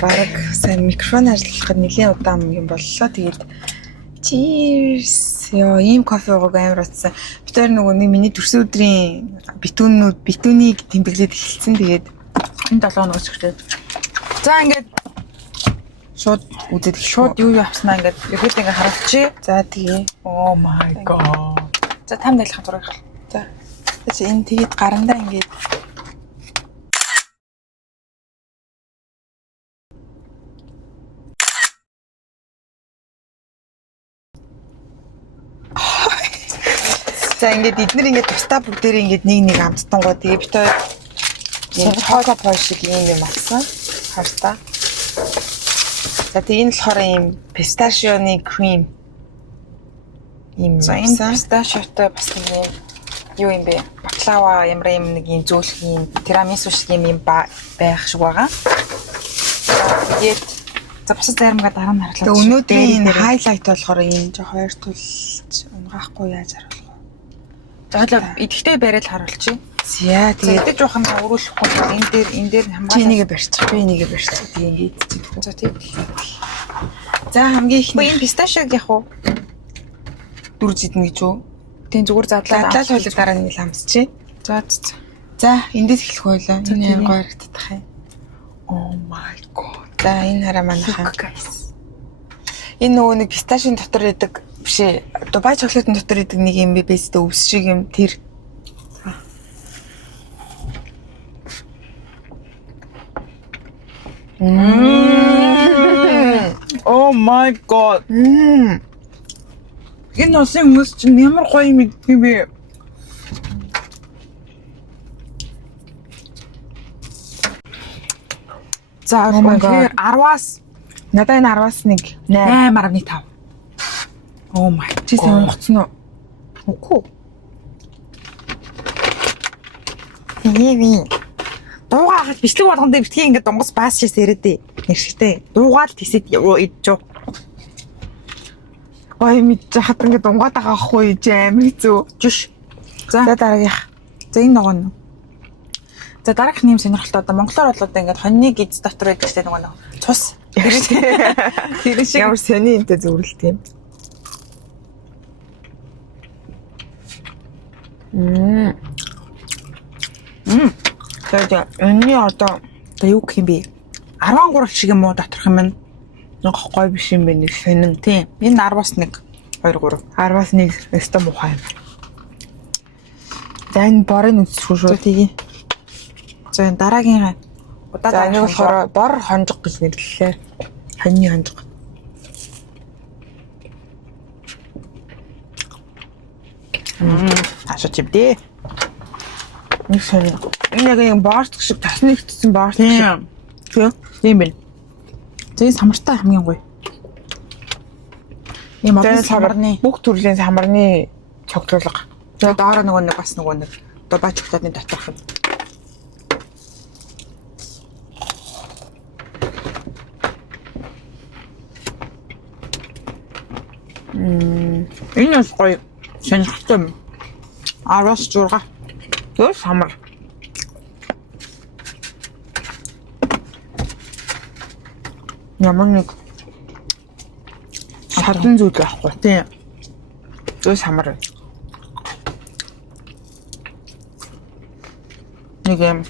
Бараг сайн микрофон ажиллахад нэлээд удаан юм боллоо. Тэгээд cheers. Яа, ийм кофе уугааг амар утсан. Би тэр нөгөө нэг миний төрсөн өдрийн битүүнийг тэмдэглээд эхэлсэн. Тэгээд энэ 7 хоногоос эхлээд. За ингээд шууд үзээд шууд юу авснаа ингээд ерөөд ингээд харуулчих. За тэгээ. Oh my god. За танд айлхах зураг хал. За. Тэгэж энэ тэгээд гарандаа ингээд за ингээд эдгээр ингээд тусдаа бүгдээр ингээд нэг амттангоо тэгээ бит хоёр хоолой пой шиг юм авсан. Хартаа. За тэгээ энэ болохоор ийм писташионы крем ийм за энэ писташиотой бас нэг юм юу юм бэ? Баклава ямар юм нэг юм зөөлх юм тирамису шиг юм байх шиг байгаа. Тэгээд за бусад заримгаа дараа нь харлаа. Өнөөдрийн энэ хайлайт болохоор ийм жоо хоёр тулж унгаахгүй яаж харуулах вэ? За идэхтэй бариад харуулчих. За тэгээд жоохон өрүүлэхгүй энэ дээр хамгаалал чи нэгэ барьчих. Би нэгэ барьчих. Тэгээ ингээд идчихгүй. За тийм. За хамгийн их энэ писташиог яг уу дүрж идэнэ гэж үү? Тийм зүгээр задлаад хойлоо дараа нь ламсчи. За. За эндээс эхлэх хойлоо. Энэ амар гоё харагдах юм. Oh my god. За энэ хараа манайхаа. Энэ нөгөө нэг писташийн дотор идэг бишээ. Дубай чоколатын дотор идэг нэг юм бэстэй өвс шиг юм тэр. Oh my god. Энэ улсын хүмүүс чинь ямар гоё юм бэ? За үнэхээр 10-аас надаа энэ 10-аас 1 8.5. Oh my god. Чи сонгоцсон уу? Үгүй. Яви. Дуугаад бичлэг болгонд битгий ингээд донгос баас шээс ирээдээ. Нэршигтэй. Дуугаад тийсэд идэж. Ой мэдж хатар ингээд дунгаад байгаа ахгүй амар хэцүү. Жиш. За дараагийнх. За энэ нөгөө нь. За дараагийнх нь юм сонирхолтой. Одоо монголоор бол одоо ингээд хоньны гиз дотор байдаг штэ нөгөө цус. Тэр шиг ямар сони юмтай зөвлөлт юм. Тэгээд энэ одоо юу гэх юм бэ? 13 шиг юм уу доторх юм нь нэг гоё биш юм бэ нэг сонин. Тийм. Энэ 10-аас 1 2 3 10-аас 1 өстө мухай юм. За энэ борын үзсгүй шүү тгий. За энэ дараагийн удаа нэг болохоор бор хонжог гэж нэрлэлээ. Хоньны хонжог. Ашаач ивдээ. Нэг сонин. Энэ яг юм боорч шиг тасны ихтсэн боорч шиг. Тийм байна. Тэгээ самартай хамгийн гоё. Ийм олон самарны бүх төрлийн самарны цогцолго. Тэгээ доороо нөгөө нэг бас нөгөө нэг дубай чоколадны доторх юм. Энэ бас гоё. Сонирхолтой юм. 10-аас 6. Өөр самар. Ямар нэг хатан зүйл байхгүй. Тийм. Өөр самар. Нэг юм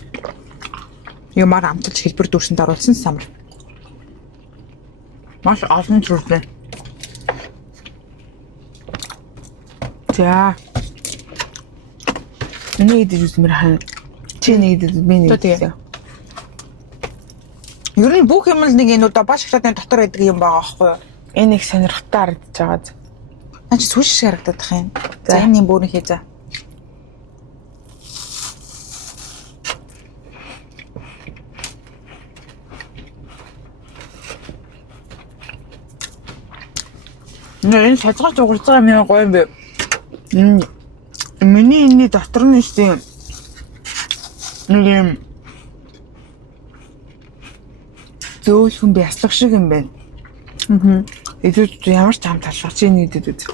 юмар амталж хэлбэр дүүрсэнд оруулсан самар. Маш олон зүйлтэй. За. Нэг идэж үзмээр хаа. Чи нэг идэж би нэг идэж. Ер нь бүх юм л нэг энэ удаа баш шоколадны дотор байдаг юм байгаа байхгүй юу? Энэ их сонирхолтой харагдаж байгаа. Аач сүш шиг харагдаад байгаа юм. За энэ юм бүрэн хий за. Энэ шалгаж уурцгаа миний гоё юм бэ. Миний энэний дотор нь шүү дээ. Нэг юм зөөлхөн бяцлах шиг юм байна. Эдүүд ямар ч хам талах чи нэг идэд.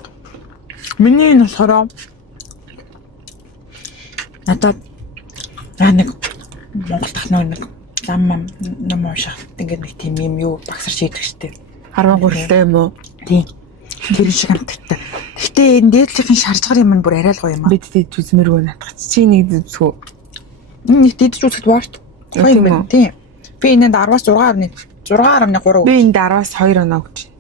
Миний энэ болохоор надад нэг Монгол дахнаа нэг ном унших ингээд нэг тийм юм юу багсар шийдэх штеп. 13-тай юм уу? Тийм. Тэр шиг амттай. Гэхдээ энэ дээдлийнхэн шаржгаар юм бүр арай л гоё юм аа. Бид дээд үзмэргүй натгач. Чи нэг зүсгүү. Нэг дээдж үзэхэд баашд. Гоё юм байна. Тийм. Би энэнд 10-аас 6.3. Би энэ 10-аас 2 оноо өгч.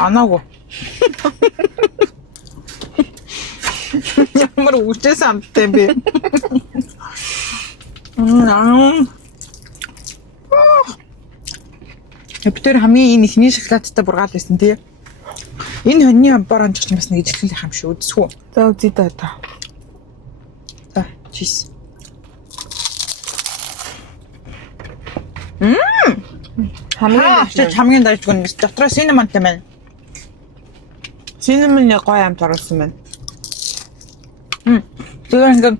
Анаагүй. Ямар үчээс амттай би. Эпитер хамгийн энэ ихний шоколадтай бургаал байсан тий. Энэ хоньны бор онцгч бас нэг ижилхэн юм шүү. Үзсүү. За үзье да одоо. За, чис. Хамгийн дайжгүй нэг дотроос синемонтой байна. Синемон гоё амт оруулсан байна. Тэгээ ингээд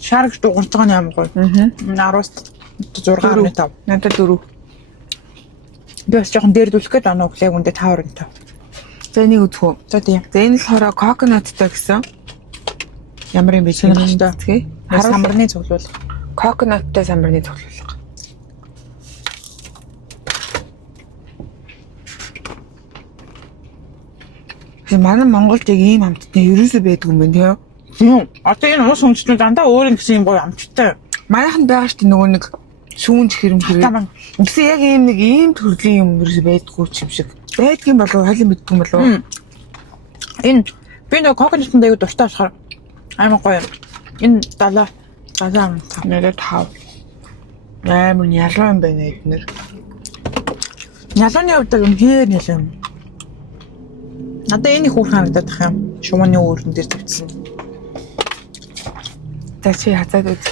шаргч дуурж байгаа юм гоё. 10-аас 6.5. Надад 4. Би бас жоохон дээрдүүлэх гээд оноо өглөө үндэ 5.5. За энийг үзэх үү? За тийм. За энэ болохоор коконаттай гэсэн. Ямар юм бэ чинь сонирхолтой. Самбарны цуглуулга. Коконаттай самбарны цуглуулга. Манай Монголд яг ийм амттай ерөөсөө байдгүй юм байна тийм. Одоо энэ уус хүнчнүүд дандаа өөр юм гэсэн юм гоё амттай. Манайханд байгаа шүү дээ нөгөө нэг шүүнж хэрэм хэрэг. Гэсэн яг ийм төрлийн юм ерөөсөө байдгүй юм шиг. Байдгийн болов хайлан мэдгүй юм болов. Энэ би нөгөө коконатанд аягүй дуртай болохоор амар гоё. Энэ 7 амт. Нэрээ 5. Амар ялуу юм байна эднэр. Ялууны хувьд үнэхээр ялуу юм. Надаа энэ их үр харагдаад байгаа юм. Шуманы өөрөн дээр тавьчихсан. За чи хазаад үз.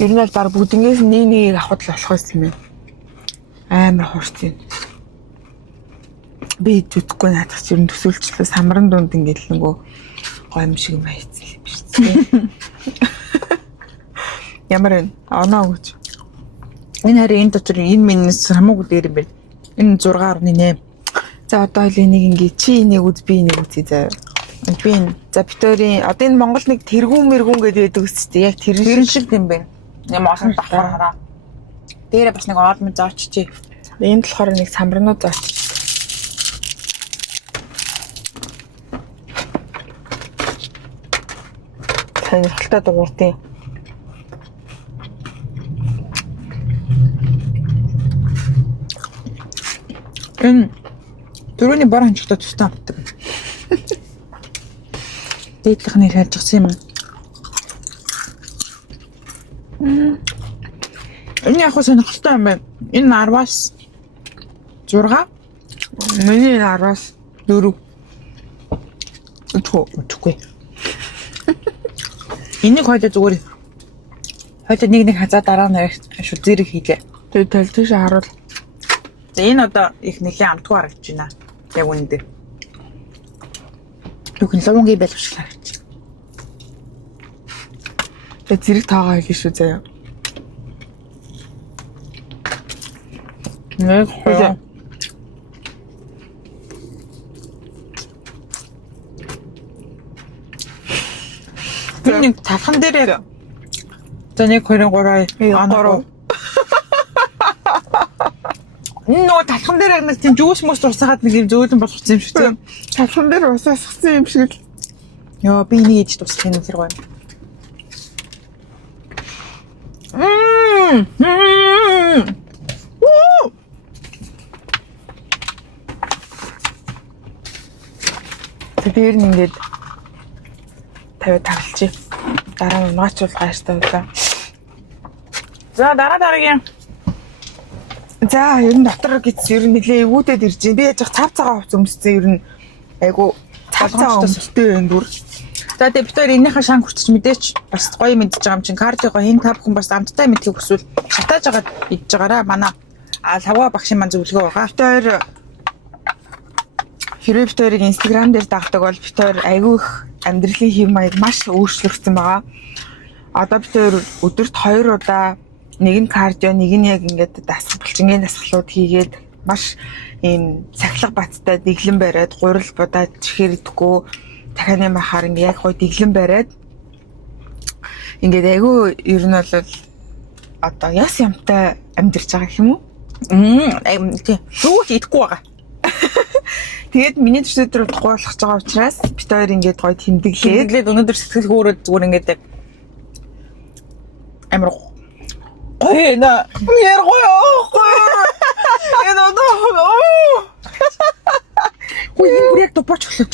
Ер нь бол баг бүгднгээс нэг авах л болох байсан юм. Амар хуурцیں۔ Би зүтгэхгүй наадах чи ер нь төсөөлчлөө самран дунд ингээд л нөгөө гоё юм шиг байцсан юм биш үү? Ямар оноо өгч. Энэ харин энэ дотор энэ минус хамаагүй дээр юм байна. Энэ 6.8. За одоо л энийг ингээ чи энийг үз би энийг үзье заа. Би энэ за Викторийн одоо энэ Монгол нэг тэргүүн мэргүүн гэдэг байдаг үстэй яг тэрэн шиг юм байна. Юм олон давхар хараа. Дээрээ бас нэг олмон зооччээ. Энд болохоор нэг самбарнууд зооч. Сонирхолтой дууртын. Энэ түрүүний бор хончтой тустай амтдаг. Дээдлийнхний хайрчсан юм. Энэ яг сонирхолтой юм байна. Энэ 10-аас 6. Миний 10-аас 4. Үгүй. Энийг хойдоо зүгээр. Хойдоо нэг хазаа дараа нь шүү зэрэг хийлээ. Тэгээ талдаж харуул. За энэ одоо их нэлийн амтгүй харагдаж байна. Яг үнэндээ. Түүхэн лавонгийн байлгаш харагдаж. Тэгээ зэрэг таагаа хэлээ шүү заяа. Нэг хойдоо. Нэг талхан дээр. За 1 2 3 Энэ нөгөө талхан дээр нэг тийм жүүс мөс урсгаад нэг юм зөөлөн болгоцсон юм шиг тийм. Талхан дээр усаасгсан юм шиг л. Йоо би нэг ээж тусах юм зэрэг байна. Тэр нь ингээд 50 тавилчих. Дараа нь наач бол гайштай байлаа. За дараагийн. За ер нь дотор гиз ер нь нэлээ эвүүдэд ирж байна. Би яаж цав цагаан хувц өмссөн ер нь айгу цав цагаан өмсөлтэй байна дүр. За тэгээ бид хоёр энийхээ шанг хүртэж мэдээч бас гоё мэдж байгаа юм чинь картыг энэ тав хүн бас амттай мэдхийг хүсвэл шатааж агаад идж байгаараа манай лавга багшийн маань зөвлөгөө байгаа. Бид хоёр хэрвээ бид хоёрыг инстаграм дээр дагдаг бол бид хоёр айгүй их амьдралын хэв маяг маш өөрчлөгдсөн байгаа. Одоо бид хоёр өдөрт 2 удаа нэг нь кардио, нэг нь яг ингээд булчингийн дасгалууд хийгээд маш ийм цахилга баттай дэглэн бариад гурил будаад чихэр идэхгүй дахианы махаар ингээ яг гоё дэглэн бариад ингээд айгүй ер нь бол одоо яс ямтай амьдэрч байгаа гэх юм уу? Тийм. Юу ч идэхгүй байгаа. Тэгээд миний төсөөдөр удахгүй болгож байгаа учраас бид хоёр ингээд гоё тэмдэглээд Тэглээд өнөөдөр сэтгэл хөөрөд зүгээр ингээд яг амар гоё на яргой энэ бүр яг топоч өглөө.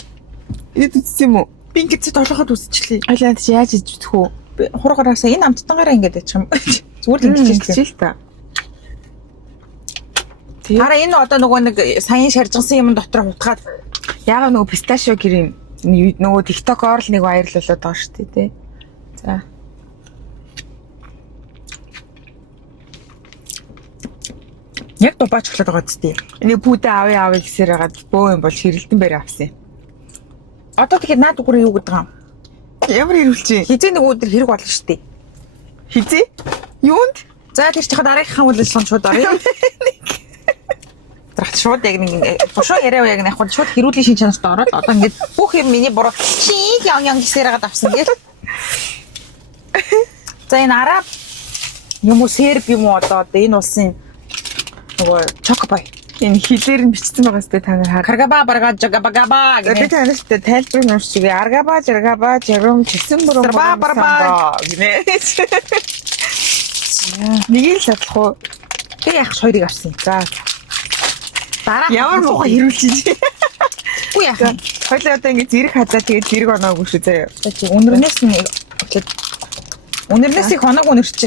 эд үтс юм уу? Би ингээд зэт олоход үсчихлээ. Айланд чи яаж идэх үү? Хургараасаа энэ амттангаараа ингээд ячих юм. Зүгээр л Хичээл та. Хараа энэ одоо нөгөө нэг саяын шаржсан юм дотор хутгаад Яага нөгөө писташио крем нөгөө TikTok-оор л нэг вайрал болоод байгаа шүү дээ тий. За. яг топоч өглөө байгаа зү. Энийг пүүдэ авъя гэсээр хагаад бөө юм бол хэрэлдэн барь авсан юм. Одоо тэгэхээр наад үгээр юу гэдэг юм? Ямар хэрүүлчих? Хизээ нэг өдөр хэрэг болно шүү дээ. Хизээ? Юунд? За тэр чихад дараагийнхаа үйл ажиллагаанд шууд орё. Трахт шууд яг нэг бошоо яриа яг нэг шууд хэрүүлийн шин чанарт ороод одоо ингээд бүх юм миний буруу чи ян гэсээр хагаад авсан гэл. За энэ араб юм уу серб юм уу одоо энэ улсын нөгөө чокбай Энэ хилээр нь бичсэн байгаа сте та нар хаа. каргаба барга жагабагаба Би гэх танаас тайлбар нь уншиж аргаба жаргаба жаргам чисэн бүрэн Барба. гинэ. Нэг л шатлах уу? би яах хоёрыг авсан. За дараа Ямар муухай хэрүүлчих. үгүй яах вэ? Хоёлаа одоо ингэ зэрэг хазаа тэгээд зэрэг оноогүй шүү заяа. Өнөрнөөс нь өнөрнөөс их хоног өнөрч.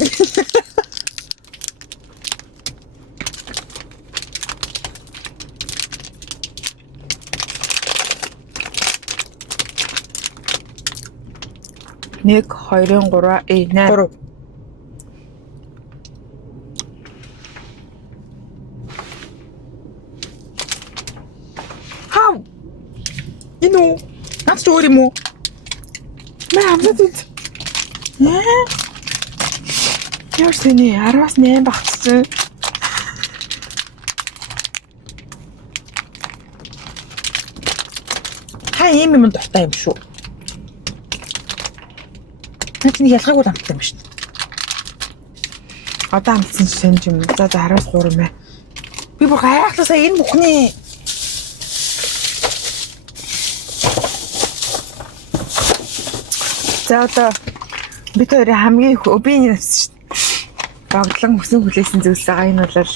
Нэг 2 3 8 Хав. Ину. Наад ч өөр юм уу? Маа амсаад үз. Яар сэний 10-аас 8 багцсан. Хаа ийм юм дуртай юм шүү. Тэний ялгаагүй амттай юм шүү. Одоо амтсан шинж юм. За 10-аас 3 мэ. Би бүр гайхлаасаа энэ бүхний За одоо бид хоёрын хамгийн өбийн нэвс шүү. Багдлан хөсөн хүлээсэн зүйлс байгаа. Энэ бол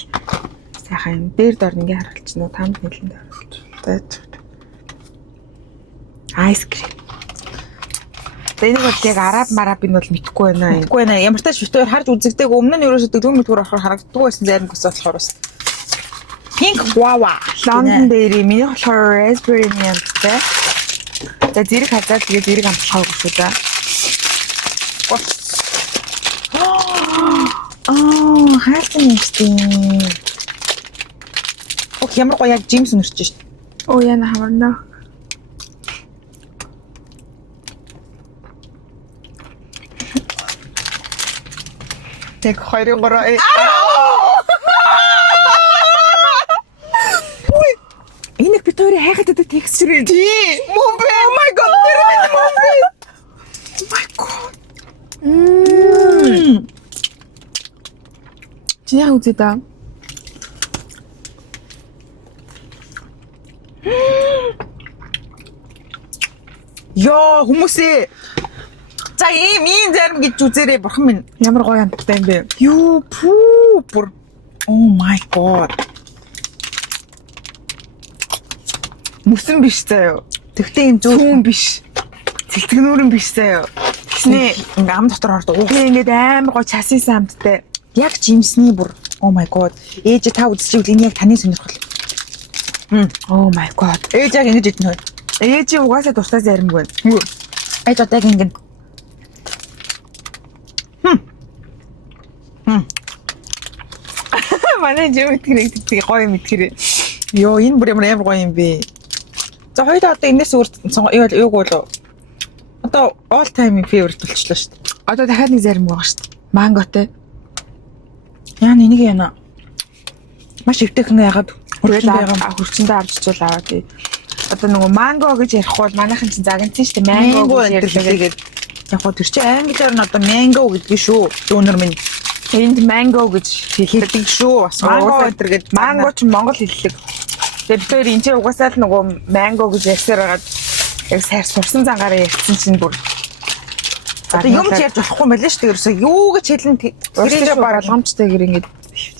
сайхан юм. Дээр дор ингээ харуулчихна уу? Тамд нэлээд харуулчих. Айс крем. Энийг бол яг араб марабын бол мэдхгүй байна. Үгүй нэ ямар ч тач битүүр харж үзэгдэг өмнө нь ерөөсөө дөлгөн мэдгээр орохоор харагддаг байсан зарим бас болохоор бас Pink Guava London Dairy миний болохоор raspberry нэмтэй. За зэрэг хазаад тэгээ зэрэг амтлахаа шүү да. хайртай юм шүү. Ох ямар гоё яг Джеймс өнөрч шүү. Оо яна хамарна. Тэг 2 3 Энэ бит хоёрын хайхад одоо текстчер юм. тий. Мөн бэ. Oh my god. Мөн бэ. Oh my god. Чи яа үзээ та? Йоо хүмүүсээ. За ийм зарим гэж үзээрэй бурхан минь. Ямар гоё амттай юм бэ? Юу пүү бүр. Oh my god. Мөсөн биш заяа. Тэгтээ энэ Зүүн биш. Цэлтгэнүүрэн биш заяа. Тэсний ингээ ам дотор ордог. би ингээд амар гоё часын самттай. Яг Джеймсний бүр. Oh my god. Ээж та үзчихвэл энэ яг таны сонирхол. Oh my god. Ээж яг ингэж идэх нөө. Ээжи угаасаа дуртай заримгүй. Ээж одоо яг ингэ. Манай жимэтгэрийг тэгтээ гоё мэдгэрээ. Йоо энэ бүр ямар гоё юм бэ. За хоёулаа одоо энэс өөр юу болов. Одоо all time favorite болчихлоо шүү дээ. Одоо дахиад нэг зарим байгаа шүү дээ. Манготой. Яа энийг яана. Маш өвтэйхэн яагаад Хүрээлээ хурцандаа авч чил аваа тий. одоо нөгөө манго гэж ярих бол манайхан чинь загнсан шүү дээ. Манго гэж ярьдаг. Яг гоо тэр чинь англиар нь одоо mango гэдэг шүү. Дүүнер минь. Энд mango гэж хэлдэг шүү. Бас манго өнтер гэдэг. Манго ч монгол хэллэг. Тэгээ бид хоёр энэ чинь угаасаа л нөгөө mango гэж ярьсаар байгаад яг сайр сурсан цангаараа ярьсан чинь бүр одоо юм ч ярьж болохгүй мэлээ шүү дээ. Ерөөсөө юу гэж хэлэн тэрээ болгоомжтой гэр ингээд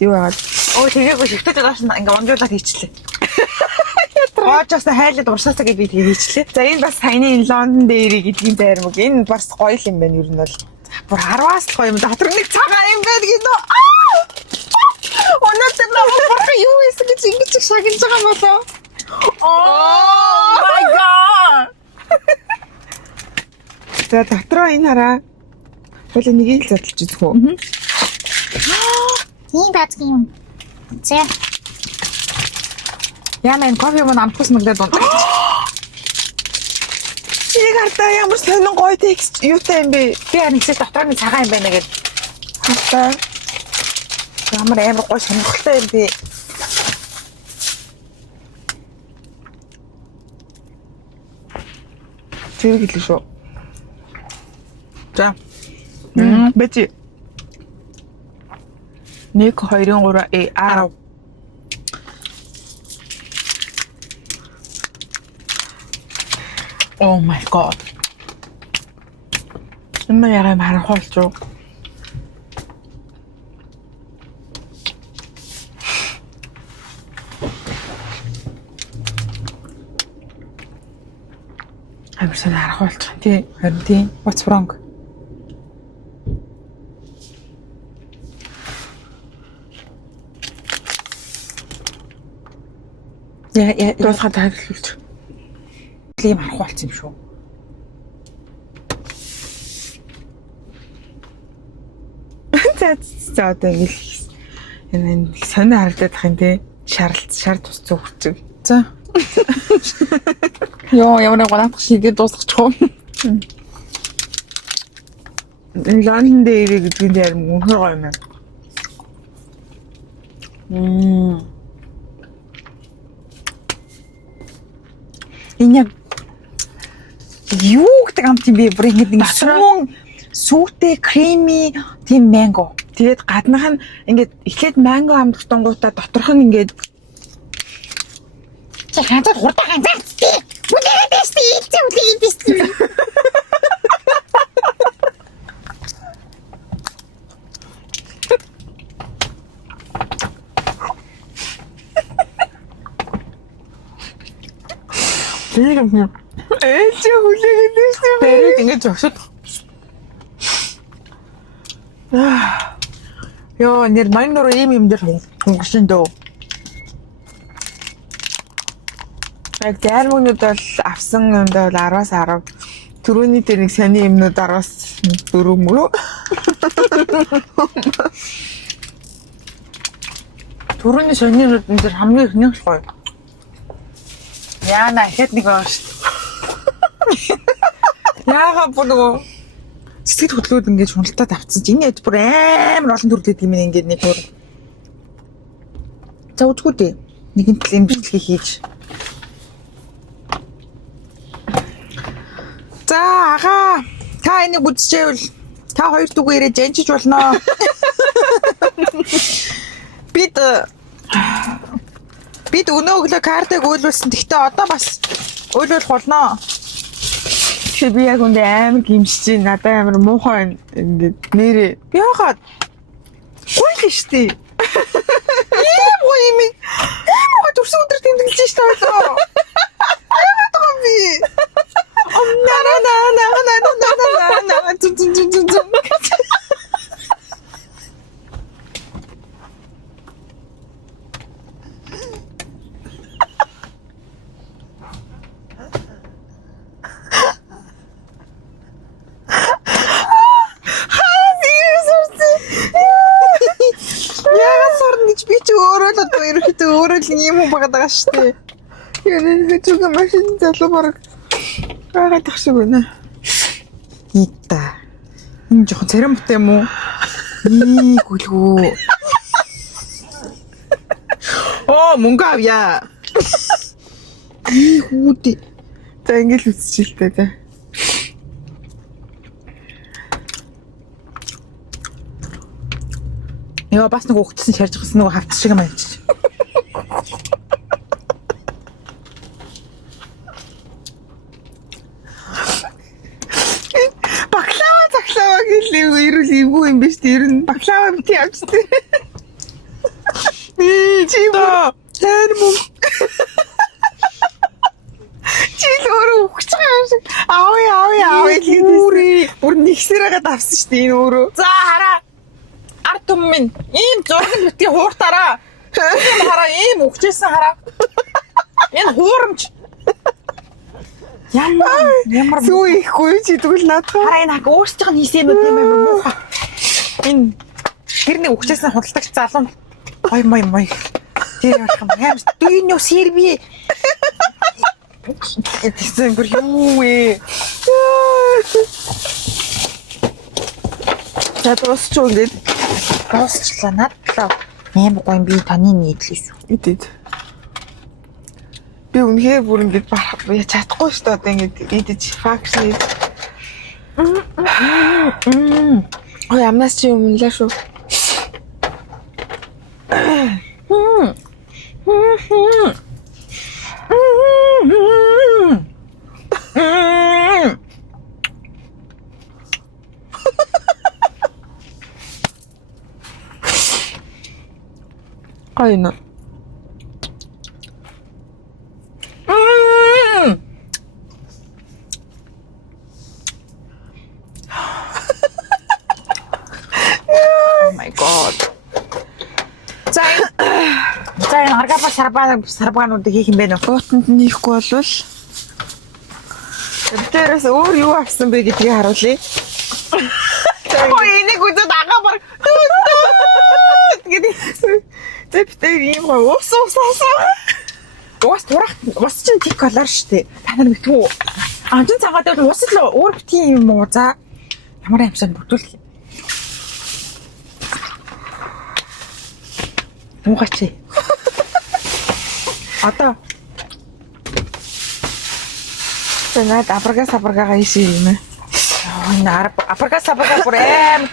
юу байгаад. Оо тэгээгүй шигтэй дагаш ингээ унжуулаад хийчлээ. Гоочоос хайлаад урсаасаа гэж би тэгээ хийчлээ. За энэ бас саяны Лондон дээр гэдгийн байрмаг. Энэ бас гоё юм байна ер нь бол. Бүр 10-аас л гоё юм. Дотор нэг цагаан юм байна гинөө. Өнөөдөр намайг бурхан юу хийсэн гэж ингэж шагнаж байгаа юм болоо. Oh my god. За дотроо энэ хараа. Хойло нэгийг л задлж үзэх үү? Тийм бацгийн юм. Зэ. Яа мэн кофе мөн амтгаас нүглээд унтаж. Чиг хартаа ямар сонин гоё текст юутай юм бэ? Би харин ихсэж дотор нь цагаан юм байна гэж. Хартаа. Ямар амар гоё сонирхолтой юм бэ? Чиг хэлээ шүү. За. Бэти. 1 2 3 10. Oh my god. Энэ яагаад харахуулж юу? Амьсан харахуулж тий, харин тий. What's wrong? Я дуусгаад хариулж. Ийм харахуулсан юм шүү. За одоо энэ сонио харагдаад тах юм те. Шар тус зүгчиг. За. Йоо ямар нэг гонхох шигээ дуусгачихгүй. Энэ Лондон дээр гэдэг нь ярим үнэхээр гоё юм байна. Энэ юу гэдэг амт юм бэ? Бүр ингэ сүүтэй креми тийм манго. Тэгээд гаднах нь ингээд эхлээд манго амтгтангуудаа доторх нь ингээд чи ханцад хурдан ганцаарчтэй. Үлээгээд бэстэй. Үлээгээд бэстэй. тийм юм. Чи хүлээгээд бэстэй. Тэгээд ингээд зогсоод. Йоо, нэр маннор ийм дээр хөнгөсөн дөө. Яг зармагнууд бол авсан юмд бол 10-аас 10. Төрөний дээр нэг сони юмнууд 10-аас 4 мөрөө. Төрөний сонинууд энэ хамгийн ихнийх л гоё. Яна хэд нэг байгаа шүү дээ. Яага бүр нөгөө сэтгэл хөдлөлүүд ингэж хуналтаад авцсан чи энэ бүр амар олон төрлөд юм ингээд нэг өөр. За үзгүй дээ. Нэгэн тэл энэ бичлэгийг хийж. За ага. Та энийг үзчихвэл та хоёр дүгээрээ жанчиж болно. Бид өнөөгөө картыг үйлүүлсэн. Гэхдээ одоо бас үйлүүлэх болно. Тэгэхээр би яг үндэ амар гимшиж чинь надад амар муухай ингээд нэрээ. Би яагаад гой л штий. Ийм гой юм. Ийм гой төрсөн өдөр тэмдэглэж штий болоо. Яагаад байгаа би? Өөрөө л ийм хүн байгаа даа шүү дээ. Энэ хэцүүг машин залуу бараг байгаа дах шиг байна. Ийта. Энэ жоохон царам бот юм уу? Гүлгүү. Оо, мөнгө авъя. ий хүүдээ. За ингээл үсчихэлтэй те. Яа бас нэг ухтсан шарж гисэн нөгөө хавц шиг юм байна. Баклава гэлээ ирүүл ивгүй юм биш үү? Ер нь баклава бити авчтай. Чи боо тань мөн. Чи өөрөө ухчих юм шиг. Аав гэдэг. Бүр нэгсэрээгээ давсан шүү дээ энэ өөрөө. За хараа. Ард түмэн минь ийм зураг битгий хууртаараа. Ийм хараа ийм өгчээсэн хараа. Энэ хуурамч. Ямар Сүү ихгүй чи тэгвэл наадах. хараа энэ хаг өөрсдийнх нь хийсэн юм тийм амар муухай. Энэ тэрний өгчээсэн худалдагч залуу. Мой. Тэр ярах юм. Хэмс дүйн юу Серби. Тэгсэн бүр юу вэ? За дуусч ингээд Дуусчлаа надад амар гоё би таны нийтлээс. идэд. Би үнэхээр бүр ингээд чадахгүй шүү дээ одоо ингээд идэж факшн. Ой амнаас чи өмнөлөө шүү. Айна. Oh my god. За энэ аргапа сарбаануудыг хийх юм бэ нөө? Уутанд нийхгүй болвол тэрээс өөр юу авсан бэ гэдгийг харуулъя. Ой энийг үзээд агапар гэдэг. Зэвтэй юм гоо ус. Ус турах ус чинь тик колор штэ. Та нар мэдвүү? Анчин цагаад бол ус л өөр битгий юм уу? За ямар амсаа бүтүүлэх юм. Муугач. Одоо танад апаргаа хийшээ юм ээ. энэ апаргаа бүр аим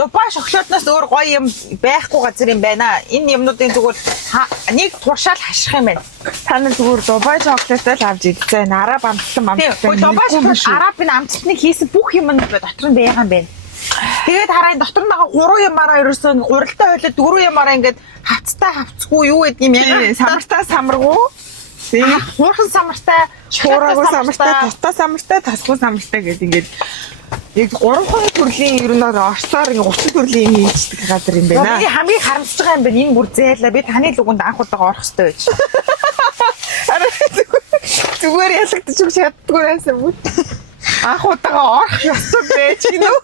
Дубай шоколаднаас өөр гоё юм байхгүй газар юм байна. Энэ юмнуудын зүгээр нэг туршаал хаших юм байна. Та нар зүгээр Дубай шоколадтай л авч идэх. Энэ араб амтлан Дубай шоколад арабын амтлалтны хийсэн бүх юм нь дотор нь байгаа юм байна. Тэгээд хараа дотор нь байгаа 3 юмараа ерөөсөө уралтай хойлоод 4 юмараа ингээд хавцгүй юу гэдэг юм яа. Самартаа самаргуу. Хуурхан самартай, шуураагүй самартай, тутаа самартай, тасгүй самартай гэдэг ингээд яг 3 төрлийн ер нь орсоор 30 төрлийн юм хийдэг газар юм байна. Би хамгийн харамсаж байгаа юм байна. Энэ бүр зайлаа. Би таны луганд анх удаага орох хэрэгтэй байж. Зүгээр ялагдчих үг чаддгүй байсан бүт. Анх удаага орох ёстой байж гинөө.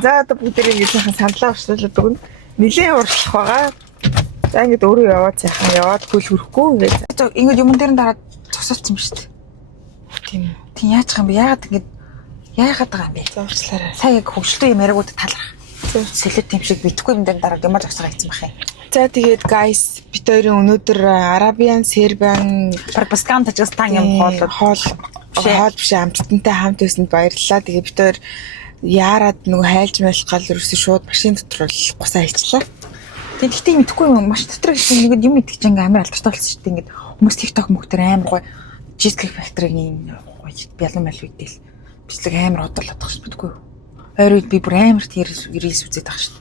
За одоо бүгд ингэж сайхан сандлаа урьдчилаад өгнө. Нилийн урьдчилах байгаа. За ингэж өөрөө яваад сайхан яваад хөл хөрөхгүй гэж. Ингээд юмн дээр нь дараад зогсоолцсон ба шүү дээ. Тийм үү. Тийм яачих юм бэ? Яагаад байгаа юм бэ? Зурчлаарай. Сая яг хөвгөлтэй юм яриагуудад талрах. Сэлэт юм шиг битгүй юм дээр дараа ямар зогсоо хийсэн бах юм. За тэгээд guys бид хоёрын өнөөдөр Arabian, Serbian, Барбаскан Тажикстан юм хоол биш амттантай хамт байсанд баярлалаа. Тэгээд бид хоёр яарад нөгөө хайлж мэлх гал ерөөсөө шууд машин дотор гусаа хийчлээ. Тэгэхдээ мэдхгүй юм маш дотор гэсэн нэг юм идэх чинь амар алдартай болсон шүү дээ. Ингээд хүмүүс TikTok мөхтөр амар гоё Cheesecake Factory-гийн гоё бялан мал үйдэл бичлэг амар бодлоод байгаа шүү дээ. Ойр үед би бүр амар reels үзээд байгаа шүү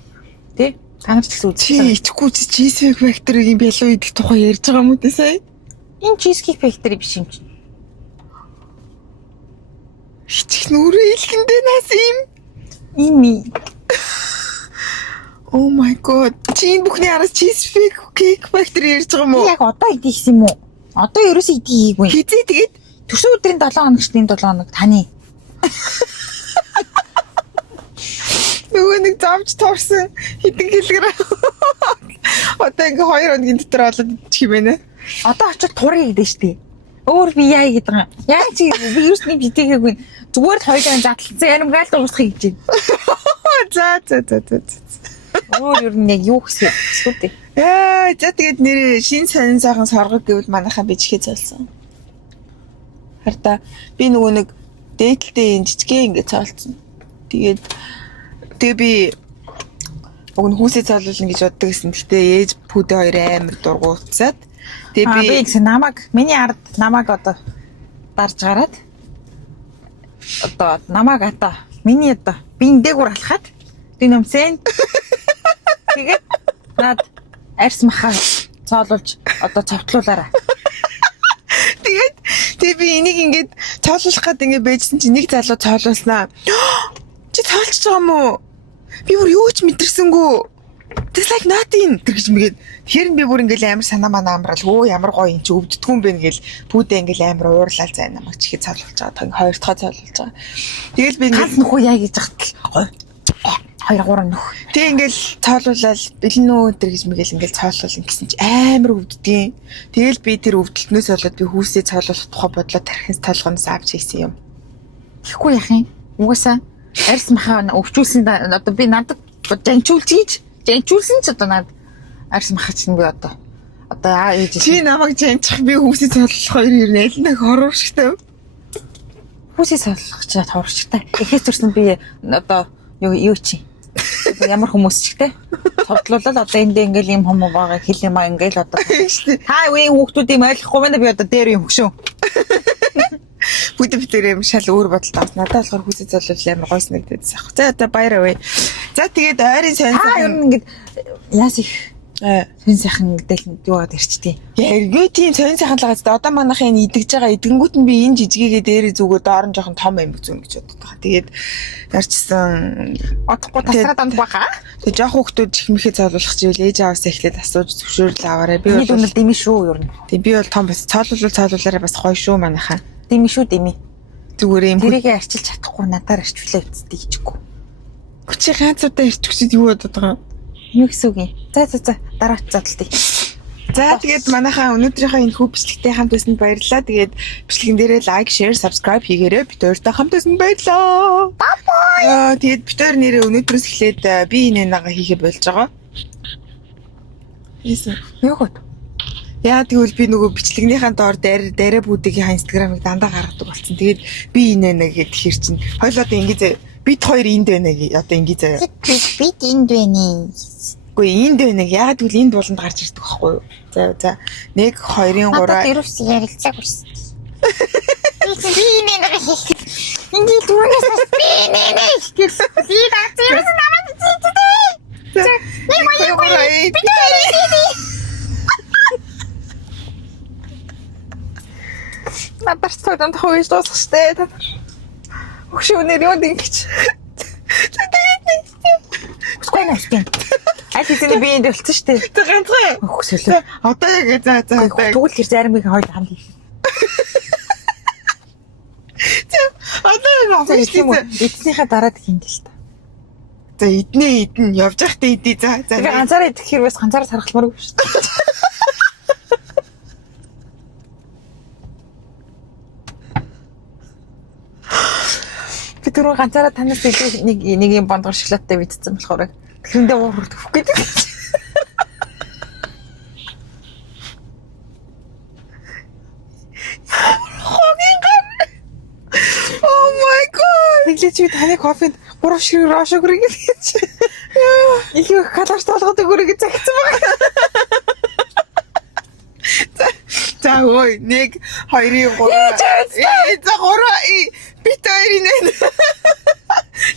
дээ. Тэ? Та нар ч гэсэн үзчихсэн. Чи итгэхгүй чи Cheesecake Factory-гийн бялан үйдэх тухай ярьж байгаа юм уу те сая? Энэ Cheesecake Factory биш юм чинь. Хичих нүрээ илгэндээ нас юм. Ими. Oh my god. Чи энэ бүхний араас Cheesecake Factory ярьж байгаа юм уу? Яг одоо идэх юм уу? Одоо ерөөсөө идээгүй. Хизээ тэгээд Төрсөн өдрийн 7 хоног шүү дээ 7 хоног таны. нөгөө нэг замч туурсан хэдэн килограмм. Одоо ингээ 2 хоногийн дотор олоод идчих юм байна. Одоо очиж турыг идэж штий. Өөр би яа гэдэг юм. Яа чи би юус нэг битэгээгүй. Зүгээр л хоёулаа задлалцсан анимгаал дуусгах гэж байна. За. Өөр юу нэг юу гэсэн юм бэ? За тэгээд нэр шин сонин сайхан соргог гэвэл манайхаа бичгээ цолсон. Харта би нөгөө нэг дээдлтэй энэ жижигхэн ингэ цолсон. Тэгээ би уг нь хүүсээ цолуулна гэж боддог гэсэн. Гэхдээ ээж пүүдээ хоёр амар дургуутсаад тэгээ би гэсэн миний ард намайг одоо дарж гараад одоо намайг ата миний одоо биндэгүр алхаад би нөмсөн. Тэгээд над арьс махаа цоолуулж одоо цовтлуулаарай. Тэгээ би энийг ингээд цоолуулах гээд ингээд байжсэн чинь нэг залуу цоолуулснаа. Чи цоолж байгаа юм уу? Би бүр юу ч мэдэрсэнгүү. This like nothing гэж мэгээд тэгэхээр би бүр ингээл амар санаа манаа амрал өө ямар гоё юм чи өвддггүй юм бэ гэл пүүдээ ингээл амар уурлал зай намайг чихээ цоолуулж байгаа. Таг хоёр дахь цоолуулж байгаа. Тэгэл би ингээл нөхөө яа гэж хахтал 2 3 нөх. Тэг ингээл цоолуулаад бэлэн үү өдр гэж мэгээл ингээл цоолуулна гэсэн чи амар өвддөг. Тэгэл би тэр өвдөлтнөөс болоод би хүүсээ цоолуулах тухай бодлоо тархинс толгоноос авч ийсэн юм. Тэгэхгүй яах юм? Угаасаа арьс махаа өвчүүлсэн одоо би надад жанчуулсан ч одоо над арьс махаа чинь би одоо ээж чи намайг жанчих би хүүсээ цоолох хоёр ер нь аль нэг хорвор шигтэй. Хүүсээ цоолох ч хорвор шигтэй. Эхээс төрсөн би одоо юу чи ямар хүмүүс ч те цовдлуулаад одоо энд ингээл юм хүмүүс байгаа хэл юм аа ингээл одоо та үеийн хүүхдүүд юм ойлгохгүй байна би одоо дээр юм хөшөө. Бүдэ юм шал өөр бодолтой бас надад болохоор хүүсээ цоолол амар гойс нэгдээс ах. За одоо баяр авъя. За тэгээд ойрын сонь сайхан ер нь ингээд яас их сонь сайхан гэдэл юугаад ирчтий. Яргүй тийм сонь сайхан л байгаа зү одоо манайхын идэгж байгаа идэнгүүт нь би энэ жижигээ дээр зүгөө доор нь жоохон том амиг зүүн гэж боддог байгаа. Тэгээд ярчсан одохгүй тасраад амт баха. Тэгээд жоох хүүхдүүд чихмэхээ цоолуулах чивэл ээж аваасаа эхлээд асууж зөвшөөрөл аваарай. Би бол дими шүү ер нь. Тэгээд би бол том бас цоолуулаараа бас гоё шүү манайхаа. Дими шүү дими. Зүгээр юм. Тэрийгээ арчилж чадахгүй надаар арчвлаа үсттэй хийчихгүй. Чи ганцуудаа ирчихчихэд юу бодоод байгаа юм? Юу гэсэн үг юм? За дараач задлтыг. За тэгээд манайхаа өнөөдрийнхөө энэ хүү бичлэгтэй хамт байсанд баярлалаа. Тэгээд бичлэгэн дээрээ лайк, share, subscribe хийгээрэй. Бид хоёртой хамт байсанд баярлалаа. Bye. Тэгээд бид хоёр нэрээ өнөөдрөөс эхлээд би энэ наага хийхэ болж байгаа. Ийсэн. Юу гот? Яа тэгвэл би нөгөө бичлэгнийхаа доор дараа бүдгийн инстаграмыг дандаа гаргадаг болсон. Тэгээд би энэ нэг гэхээр чинь хоёул одоо ингэ бид хоёр энд байна гэ. Одоо ингэ заяа. Бид энд байна. Үгүй энд байна. Яагаад гэвэл энд болонд гарч ирдэг байхгүй юу? За 1 2 3 одоо ерөөс ярилцаагүй шүү. Би нэг хийх. Энд түүнээс би нэг хийх. Би даац намайг зүйтэй. За нэг надад цогцолд хөөж дуусах штэ. Өгшөөнөр юу ингэж. Үгүй нэстэ. Айсны би энд болчихсон штэ. Тэг ганцхан. Өгсөлөө. Одоо яг за тэгвэл тэр заримыг хойл хам хийх. Одоо эцнийхээ дараад хийнэ л та. За эднэ явж байхдаа эдээ за. Би ганцаараа идэх хэрвээс ганцаараа сархалмааргүй штэ. Би түрүү ганцаараа танаас илүү нэг юм бондгор шоколадтай бидсэн болохоор тэрэндээ уур төвөх гэдэг. Oh my god. Тэглэж би таны кофед 3 ширхэг рошогрыг гэж. Их калорч толгод өгөрөг загцсан байгаа. За ой 1 2 3 за 3 бит хоёрын нэ.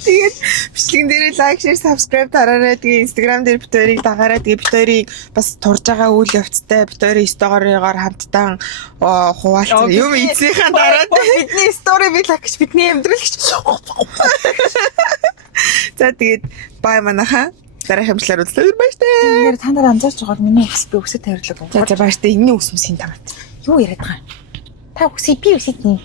Тэгээд бичлэгэн дээр лайк, share, subscribe дараарай. Тэгээд Instagram дээр бит хоёрыг дагаарай. Тэгээд бит хоёрыг бас турж байгаа үйл явцтай бит хоёрын стори-гоор хамтдаа хуваалцсан. Юм эцнийхэн дараад бидний стори би лайк гэж бидний амьдрал гэж. За тэгээд бай манайхаа. Дараагийн хэмжлэр үзлээ баяртай. Та нар анзаарч байгаа миний үс би өсөд тавирлаг. За баяртай. Энэний үс мөсийн тамт. Юу яриад байгаа юм? Та үсээ би үсэд нэг.